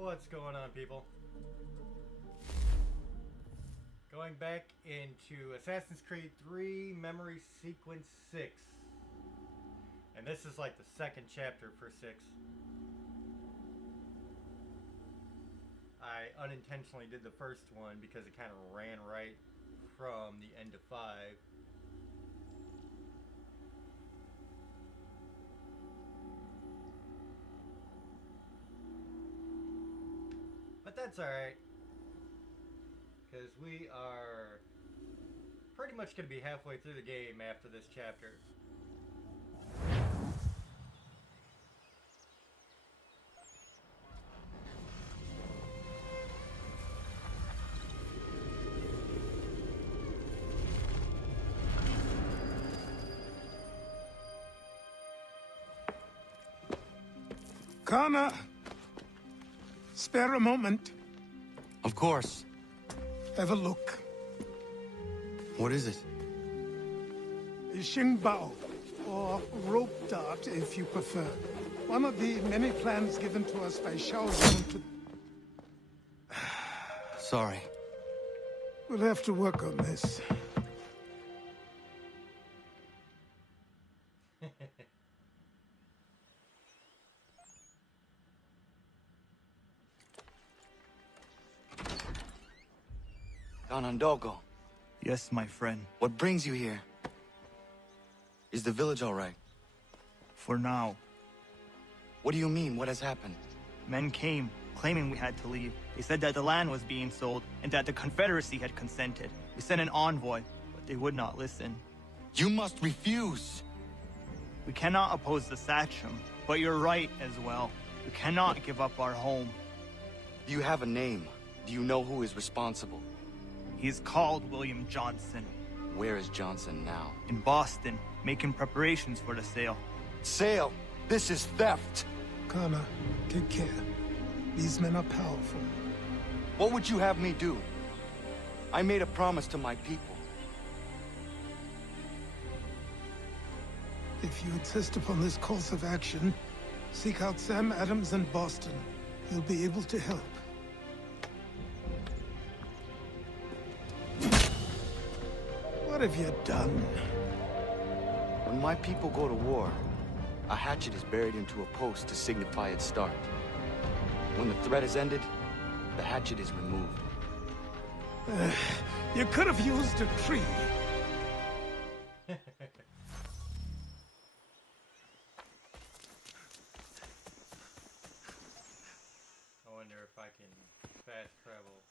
What's going on, people? Going back into Assassin's Creed 3 Memory Sequence 6. And this is like the second chapter for 6. I unintentionally did the first one because it kind of ran right from the end of 5. But that's alright. Because we are pretty much going to be halfway through the game after this chapter. Kana, spare a moment. Of course. Have a look. What is it? A Xingbao, or rope dart if you prefer. One of the many plans given to us by Shao Zong to... Sorry. We'll have to work on this. Ganondogo, Yes, my friend. what brings you here? Is the village all right? For now. What do you mean? What has happened? Men came, claiming we had to leave. They said that the land was being sold, and that the Confederacy had consented. We sent an envoy, but they would not listen. You must refuse! We cannot oppose the Sachem, but you're right as well. We cannot give up our home. Do you have a name? Do you know who is responsible? He is called William Johnson. Where is Johnson now? In Boston, making preparations for the sale. Sale! This is theft! Kana, take care. These men are powerful. What would you have me do? I made a promise to my people. If you insist upon this course of action, seek out Sam Adams in Boston. He'll be able to help. What have you done? When my people go to war, a hatchet is buried into a post to signify its start. When the threat is ended, the hatchet is removed. You could have used a tree. I wonder if I can fast travel.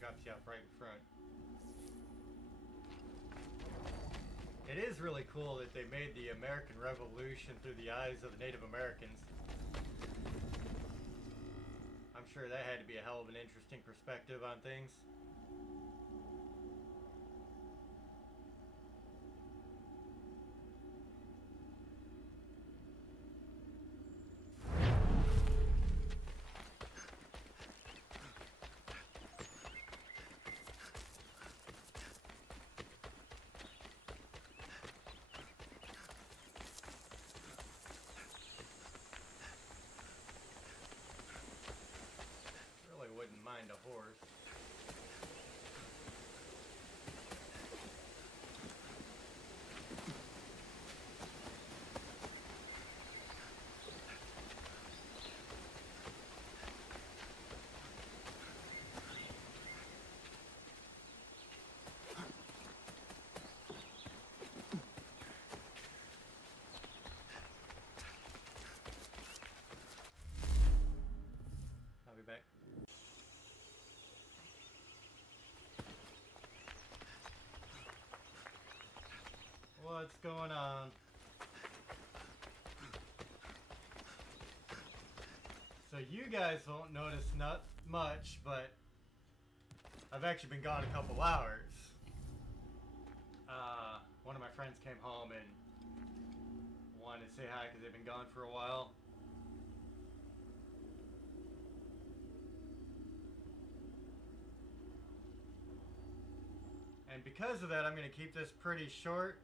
Drops you out right in front. It is really cool that they made the American Revolution through the eyes of the Native Americans. I'm sure that had to be a hell of an interesting perspective on things. what's going on. So you guys won't notice not much, but I've actually been gone a couple hours. One of my friends came home and wanted to say hi because they've been gone for a while. And because of that, I'm going to keep this pretty short.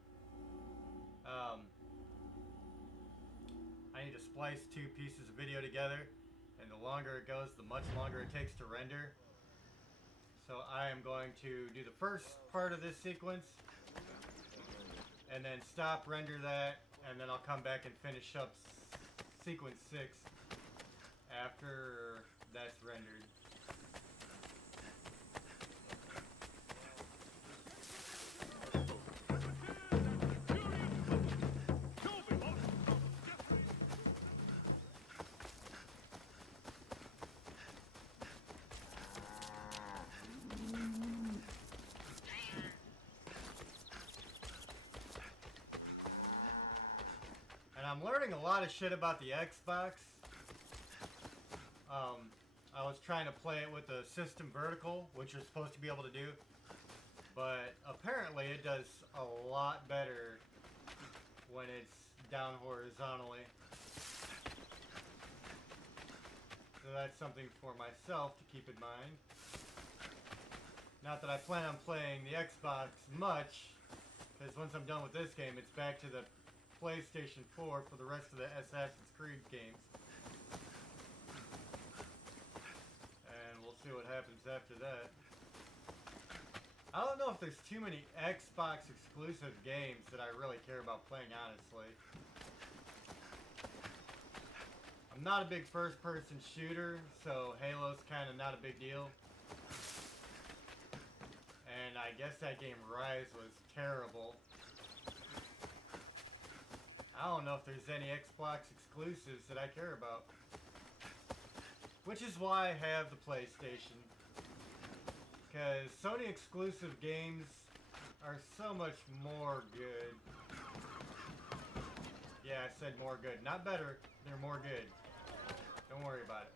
I need to splice 2 pieces of video together, and the longer it goes, the much longer it takes to render. So I am going to do the first part of this sequence, and then stop, render that, and then I'll come back and finish up sequence 6 after that's rendered. I'm learning a lot of shit about the Xbox. I was trying to play it with the system vertical, which you're supposed to be able to do, but apparently it does a lot better when it's down horizontally. So that's something for myself to keep in mind. Not that I plan on playing the Xbox much, because once I'm done with this game, it's back to the PlayStation 4 for the rest of the Assassin's Creed games. And we'll see what happens after that. I don't know if there's too many Xbox exclusive games that I really care about playing, honestly. I'm not a big first-person shooter, so Halo's kind of not a big deal. And I guess that game Rise was terrible. I don't know if there's any Xbox exclusives that I care about. Which is why I have the PlayStation. Because Sony exclusive games are so much more good. Yeah, I said more good. Not better, they're more good. Don't worry about it.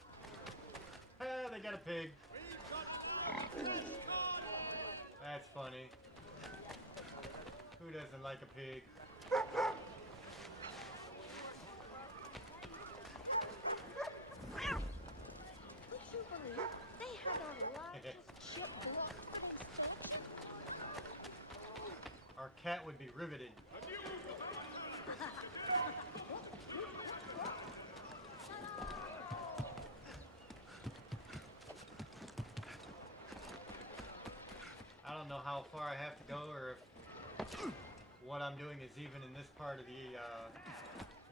Ah, they got a pig. That's funny. Who doesn't like a pig? Our cat would be riveted. I don't know how far I have to go, or if what I'm doing is even in this part of the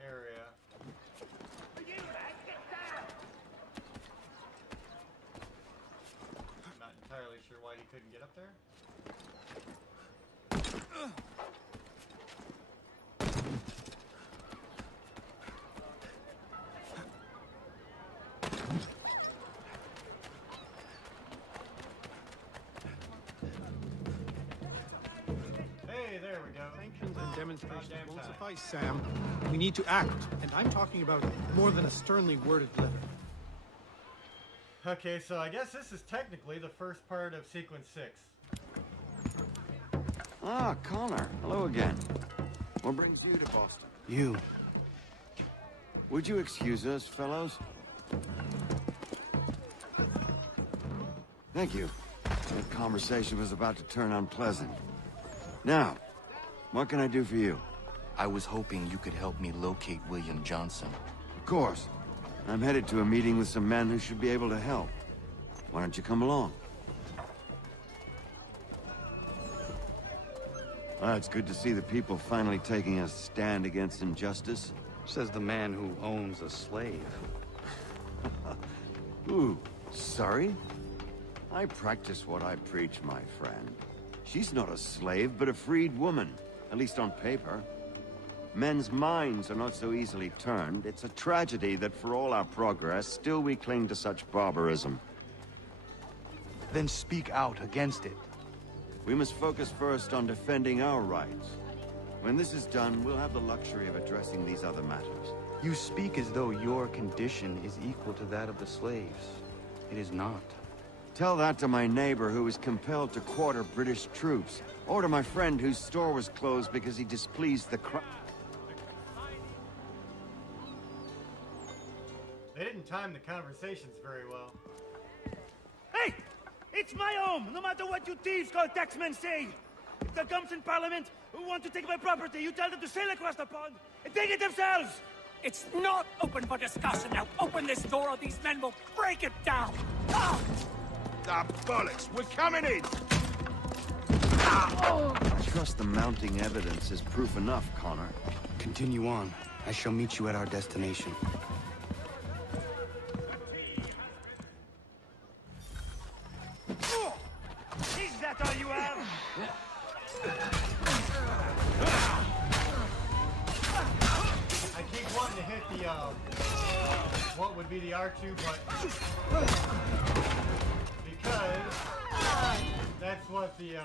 area. I'm not entirely sure why he couldn't get up there. Hey, there we go. Sanctions and demonstrations won't suffice, Sam. We need to act, and I'm talking about more than a sternly worded letter. Okay, so I guess this is technically the first part of sequence 6. Ah, Connor. Hello again. What brings you to Boston? You. Would you excuse us, fellows? Thank you. That conversation was about to turn unpleasant. Now, what can I do for you? I was hoping you could help me locate William Johnson. Of course. I'm headed to a meeting with some men who should be able to help. Why don't you come along? It's good to see the people finally taking a stand against injustice. Says the man who owns a slave. Ooh, sorry? I practice what I preach, my friend. She's not a slave, but a freed woman, at least on paper. Men's minds are not so easily turned. It's a tragedy that for all our progress, still we cling to such barbarism. Then speak out against it. We must focus first on defending our rights. When this is done, we'll have the luxury of addressing these other matters. You speak as though your condition is equal to that of the slaves. It is not. Tell that to my neighbor who was compelled to quarter British troops, or to my friend whose store was closed because he displeased the crown. They didn't time the conversations very well. Hey! It's my home, no matter what you thieves called taxmen say! If there comes in Parliament who want to take my property, you tell them to sail across the pond and take it themselves! It's not open for discussion now. Open this door or these men will break it down! Ah! Ah, bollocks! We're coming in! Trust the mounting evidence is proof enough, Connor. Continue on. I shall meet you at our destination. Is that all you have? I keep wanting to hit the, what would be the R2 button. Because that's what the,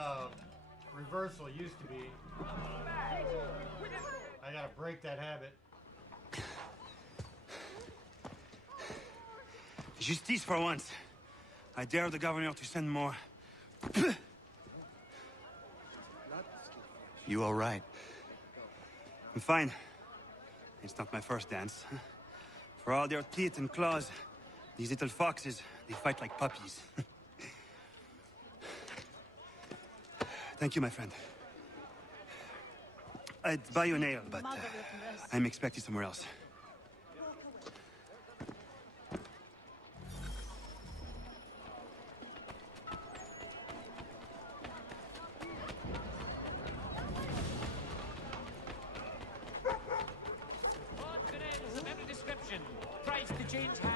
reversal used to be. I gotta break that habit. Justice for once. I dare the governor to send more. You all right? I'm fine. It's not my first dance. For all their teeth and claws, these little foxes, they fight like puppies. Thank you, my friend. I'd buy you a nail, but I'm expecting somewhere else. Confidence of every description tries to change hands.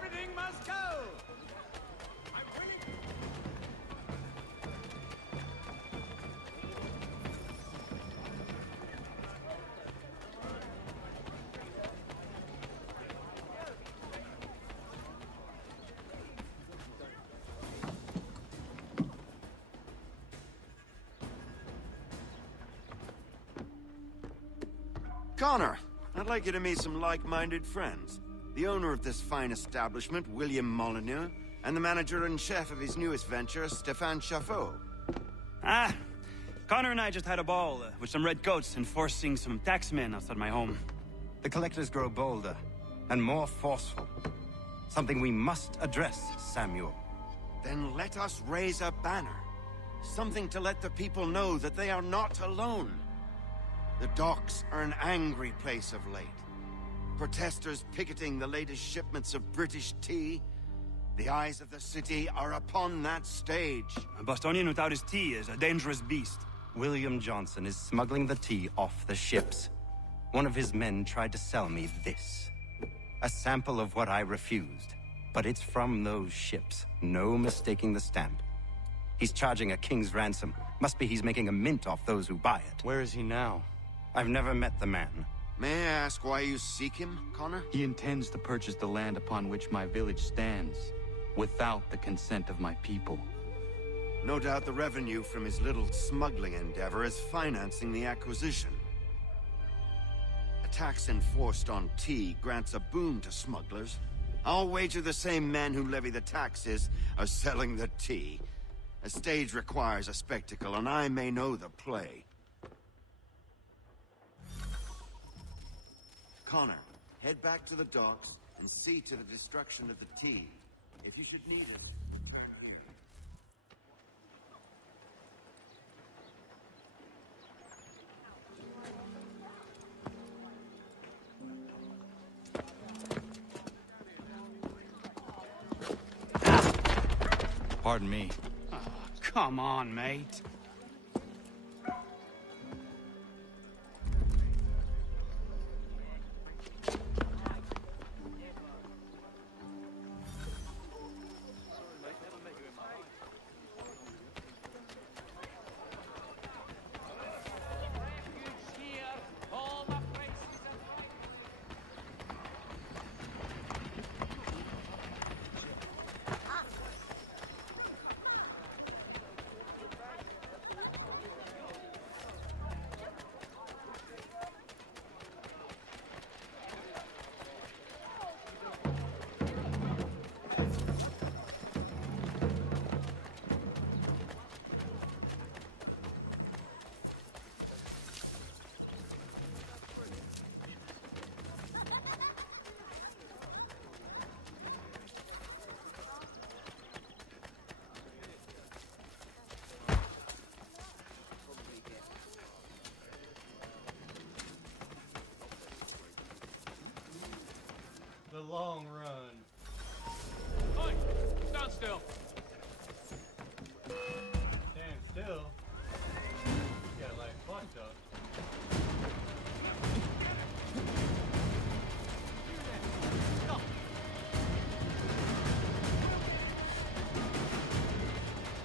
Everything must go! Connor, I'd like you to meet some like-minded friends. The owner of this fine establishment, William Molyneux, and the manager and chef of his newest venture, Stéphane Chaffeau. Ah, Connor and I just had a ball with some redcoats enforcing some taxmen outside my home. The collectors grow bolder and more forceful. Something we must address, Samuel. Then let us raise a banner. Something to let the people know that they are not alone. The docks are an angry place of late. Protesters picketing the latest shipments of British tea. The eyes of the city are upon that stage. A Bostonian without his tea is a dangerous beast. William Johnson is smuggling the tea off the ships. One of his men tried to sell me this. A sample of what I refused. But it's from those ships. No mistaking the stamp. He's charging a king's ransom. Must be he's making a mint off those who buy it. Where is he now? I've never met the man. May I ask why you seek him, Connor? He intends to purchase the land upon which my village stands, without the consent of my people. No doubt the revenue from his little smuggling endeavor is financing the acquisition. A tax enforced on tea grants a boon to smugglers. I'll wager the same men who levy the taxes are selling the tea. A stage requires a spectacle, and I may know the play. Connor, head back to the docks and see to the destruction of the tea. If you should need it, turn here. Pardon me. Oh, come on, mate. long run. Oi! Stand still. Stand still? You got like fucked up. Stop.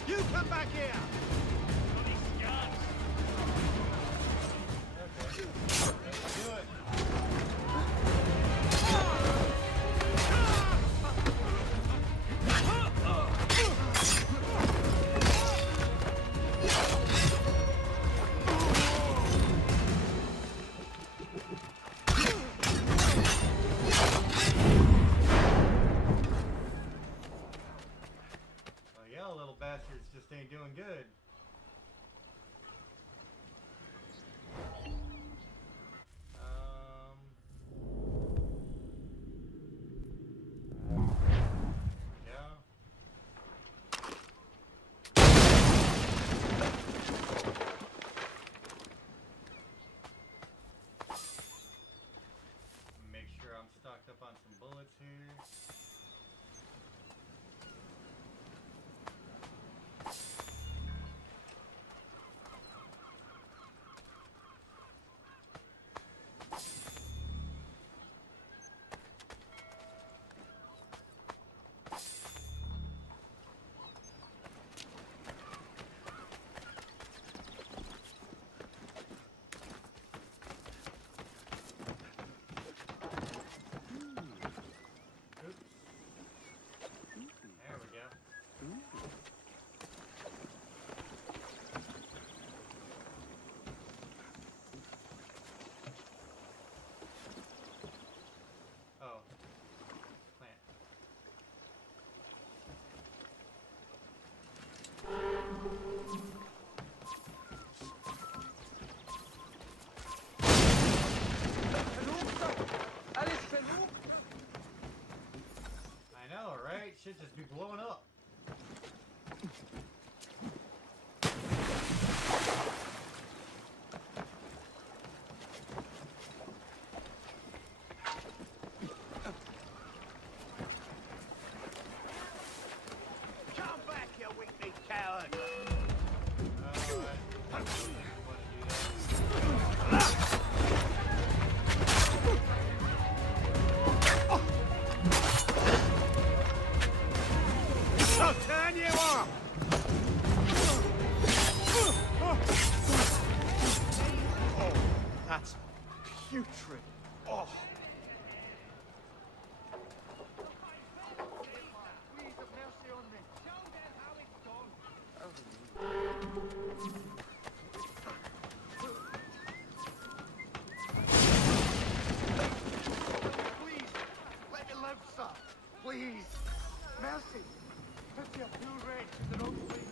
You come back here! Bloody scans. Okay. Let's do it. Well, yeah, little bastards just ain't doing good. Yeah. Make sure I'm stocked up on some bullets here. Oops. There we go. Oh. Plant. I know, right? Should just be blowing up. Come back, you weak-kneed coward! I want to do that. I'll turn you off! Oh, that's putrid. Oh. Please, let me live, sir. Please. Mercy. Put your poor wretch in the wrong place.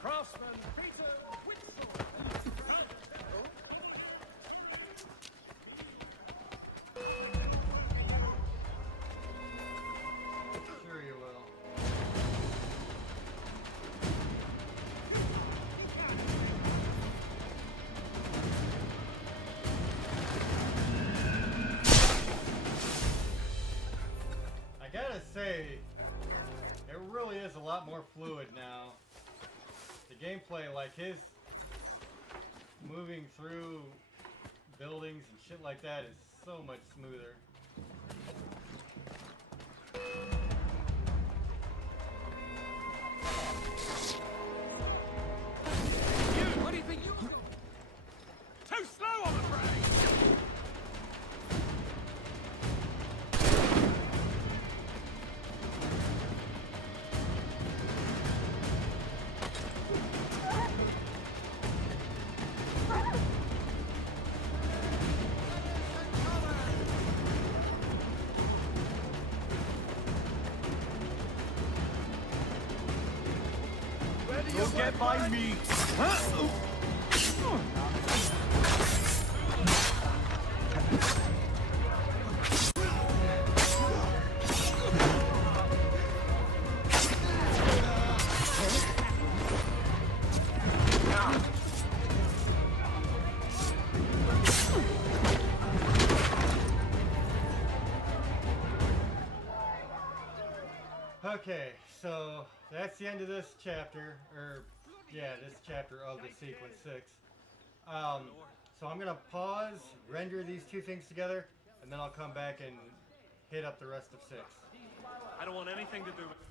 craftsman Peter Whitson. Sure you will. I gotta say, it really is a lot more fluid now. The gameplay, like his moving through buildings and shit like that, is so much smoother. What do you think you're doing? Too slow, I'm afraid! Don't get by me! Okay, so that's the end of this chapter, or yeah, this chapter of the sequence 6. So I'm gonna pause, render these two things together, and then I'll come back and hit up the rest of 6. I don't want anything to do with it.